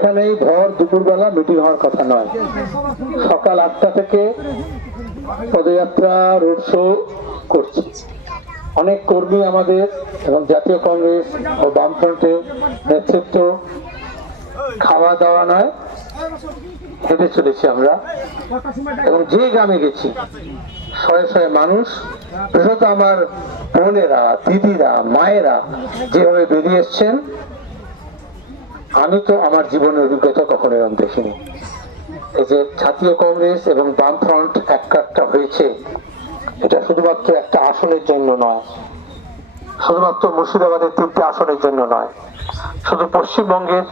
এখানেই ভর, দুপুরবেলা মিটিং হওয়ার কথা নয়। সকাল আটটা থেকে পদযাত্রা রোড শো করছি। অনেক কর্মী আমাদের এবং জাতীয় কংগ্রেস ও বামফ্রন্টের নেতৃত্ব। খাওয়া দাওয়া নয়, হেঁটে চলেছি আমরা। এবং যে গ্রামে গেছি, শয়ে শয়ে মানুষ, বিশেষত আমার বোনেরা, দিদিরা, মায়েরা যেভাবে বেরিয়ে এসছেন আমি তো আমার জীবনের অভিজ্ঞতা কখনো এরকম দেখিনি। এই যে জাতীয় কংগ্রেস এবং বামফ্রন্ট একটা হয়েছে, এটা শুধুমাত্র একটা আসনের জন্য নয়। শুধুমাত্র মুর্শিদাবাদের তিনটে আসনের জন্য নয়। শুধু পশ্চিমবঙ্গের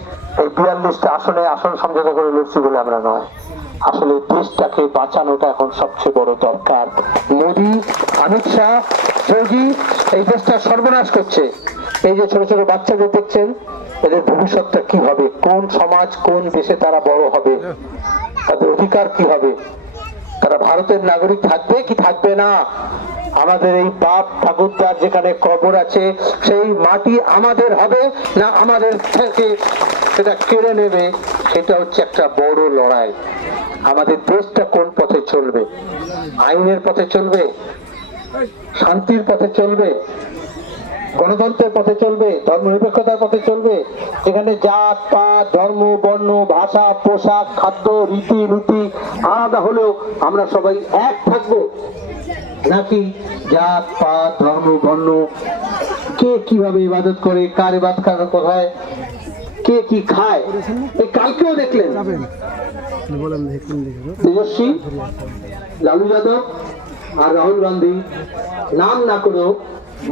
এই বিয়াল্লিশটা আসনে আসন সমঝোতা করে লড়ছি বলে আমরা নয়। আসলে দেশটাকে বাঁচানোটা এখন সবচেয়ে বড় দরকার। মোদী, অমিত শাহ, যোগী, এই দেশটা সর্বনাশ করছে। এই যে ছোট ছোট বাচ্চাদের দেখছেন এদের ভবিষ্যৎটা কি হবে? কোন সমাজ, কোন দেশে তারা বড় হবে? তাদের অধিকার কি হবে? তারা ভারতের নাগরিক থাকবে কি থাকবে না? আমাদের এই বাপ ঠাকুরদার যেখানে কবর আছে, সেই মাটি আমাদের হবে না আমাদের থেকে সেটা কেড়ে নেবে? সেটা হচ্ছে একটা বড় লড়াই। আমাদের দেশটা কোন পথে চলবে? আইনের পথে চলবে? শান্তির পথে চলবে? গণতন্ত্রের পথে চলবে ধর্ম নিরপেক্ষতার পথে চলবে। যেখানে জাত, পাত, ধর্ম, বর্ণ, ভাষা, পোশাক, খাদ্য, রীতি, নীতি আলাদা হলেও আমরা সবাই এক থাকব। নাকি জাত, পাত, ধর্ম, বর্ণ, কে কীভাবে ইবাদত করে, কার ইবাদত কার কোথায়, কে কি খায় এই কালকেও দেখলেন। তেজস্বী, লালু যাদব আর রাহুল গান্ধী। নাম না করেও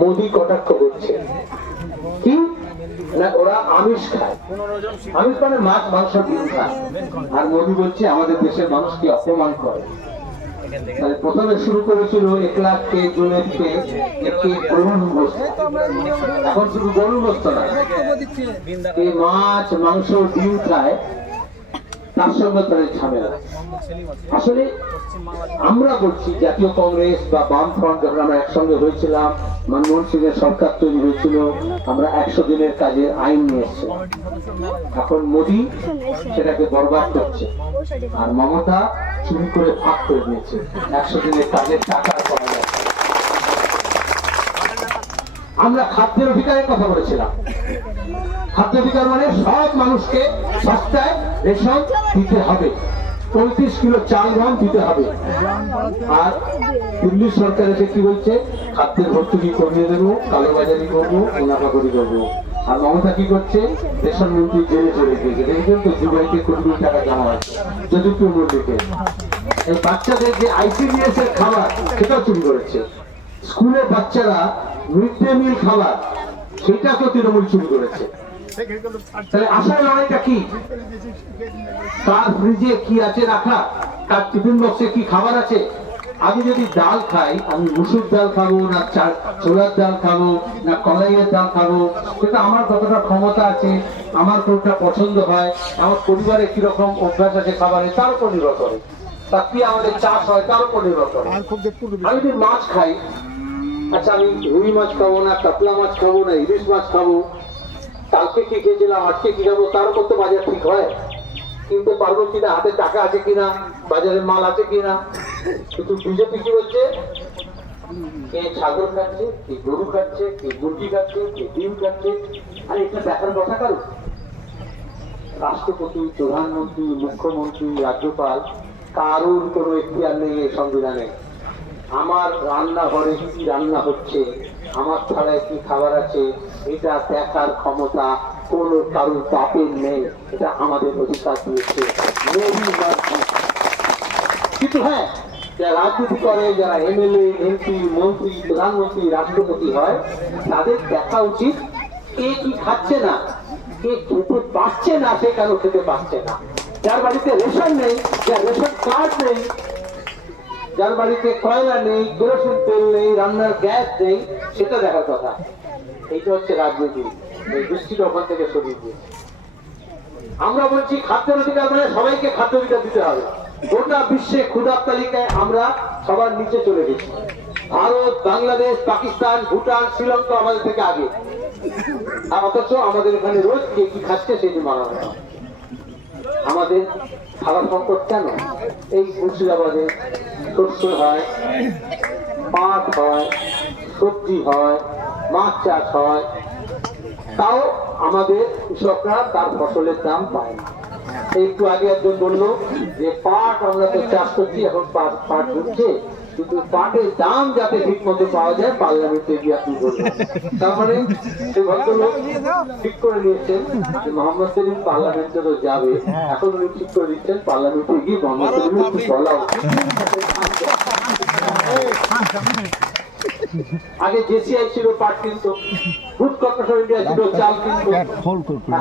মোদি কটাক্ষ করছে। কি? না, ওরা আমিষ খায়। আমিষ মানে মাছ, মাংস আর মোদি বলছে, আমাদের দেশের মানুষকে অপমান করে। প্রথমে শুরু করেছিল এক লাখ কে জনের এখন শুধু গরুর গোস্ত না এই মাছ, মাংস, ডিম খায়, তার সঙ্গে তাদের ঝামেলা। আসলে আমরা বলছি, জাতীয় কংগ্রেস বা বাম ফ্রন্ট যখন আমরা একসঙ্গে হয়েছিলাম মনমোহন সিং এর সরকার তৈরি হয়েছিল, আমরা একশো দিনের কাজের আইন নিয়ে এসেছিলাম এখন মোদী সেটাকে বরবাদ করছে। আর মমতা চুরি করে ভাগ করে দিয়েছে। একশো দিনের কাজের টাকা আমরা খাদ্যের অধিকারের কথা বলেছিলাম। খাদ্য অধিকার মানে সব মানুষকে সস্তায় রেশন দিতে হবে। পঁয়ত্রিশ কিলো চাল গম দিতে হবে। আর দিল্লি সরকার এসে কি বলছে, খাদ্যের ভর্তুকি কমিয়ে দেবো কালোবাজারি করব, মুনাফা করি করব আর মমতা কি করছে? রেশন মন্ত্রী জেলে চলে গিয়েছে। দেখবেন তো দুবাইতে কোটি কোটি টাকা জমা আছে যদি মল্লিকে এই বাচ্চাদের যে আইসিডিএস এর খাবার, সেটাও চুরি করেছে। স্কুলে বাচ্চারা মিড ডে মিল খাবার সেটাকেও তৃণমূল চুরি করেছে। তাহলে আসল লড়াইটা কি? কার ফ্রিজে কি আছে রাখা? তার টিফিন বক্সে কি খাবার আছে? আমি যদি ডাল খাই আমি মুসুর ডাল খাব না ছোলার ডাল খাব না কলাইয়ের ডাল খাব সেটা আমার কতটা ক্ষমতা আছে আমার কোনটা পছন্দ হয় আমার পরিবারে কীরকম অভ্যাস আছে খাবারের তার উপর নির্ভর করে। আমাদের চাষ হয় তার উপর নির্ভর করে। আমি যদি মাছ খাই আচ্ছা আমি রুই মাছ খাব না কাতলা মাছ খাব না ইলিশ মাছ খাব কালকে কি খেয়েছিলাম আজকে কি খাব তার উপর তো বাজার ঠিক হয়। কিনতে পারব কিনা হাতে টাকা আছে কিনা বাজারে মাল আছে কিনা কিন্তু বিজেপি কি বলছে? কে ছাগল খাচ্ছে কে গরু খাচ্ছে কে মুরগি খাচ্ছে কে ডিম খাচ্ছে আর, এটা দেখার কথা কারও? রাষ্ট্রপতি, প্রধানমন্ত্রী, মুখ্যমন্ত্রী, রাজ্যপাল, কারোর কোনো এখতিয়ার নেই এই সংবিধানে। আমার রান্নাঘরে কি রান্না হচ্ছে, আমার থালায় কি খাবার আছে, এটা দেখার ক্ষমতা কোন কারুর বাপের নেই, এটা আমাদের অধিকার দিয়েছে। কিন্তু হ্যাঁ যারা রাজনীতি করে, যারা এমএলএ, এমপি, মন্ত্রী, প্রধানমন্ত্রী, রাষ্ট্রপতি হয়, তাদের দেখা উচিত কে কি খাচ্ছে না, কে খেতে পাচ্ছে না, সে কেন খেতে পারছে না। যার বাড়িতে রেশন নেই, যার রেশন কার্ড নেই, যার বাড়িতে কয়লা নেই, কেরোসিন তেল নেই, রান্নার গ্যাস নেই, সেটা দেখার কথা। এইটা হচ্ছে রাজনীতি। এই দৃষ্টিটা ওখান থেকে সরিয়ে দিয়েছে। আমরা বলছি, খাদ্যের অধিকার মানে সবাইকে খাদ্য অধিকার দিতে হবে। গোটা বিশ্বে ক্ষুধার তালিকায় আমরা সবার নিচে চলে গেছি। ভারত, বাংলাদেশ, পাকিস্তান, ভুটান, শ্রীলঙ্কা আমাদের থেকে আগে। আর অথচ আমাদের এখানে রোজ কে কি খাচ্ছে সেটি মানা হয় আমাদের খাবার সংকট কেন? এই মুর্শিদাবাদে শস্য হয়, পাট হয়, সবজি হয়, মাছ চাষ হয়। তাও আমাদের কৃষকরা তার ফসলের দাম পায় না। একটু আগে একজন বলল যে পাট আমরা তো চাষ করছি, এখন পাট পাট ঢুকছে কিন্তু পাটের দাম যাতে ঠিক মতো পাওয়া যায়, পার্লামেন্টে গিয়ে আপনি বলবেন। তার মানে সেই ভদ্রলোক ঠিক করে নিয়েছেন যে মোহাম্মদ সেলিম পার্লামেন্টেরও যাবে, এখন উনি ঠিক করে দিচ্ছেন, পার্লামেন্টে গিয়ে মোহাম্মদ সেলিমের বলা উচিত আগে জেসিআই ছিল পাট কিনতো ফুড কর্পোরেশন ইন্ডিয়া ছিল চাল কিনতো। কর্পোরেশন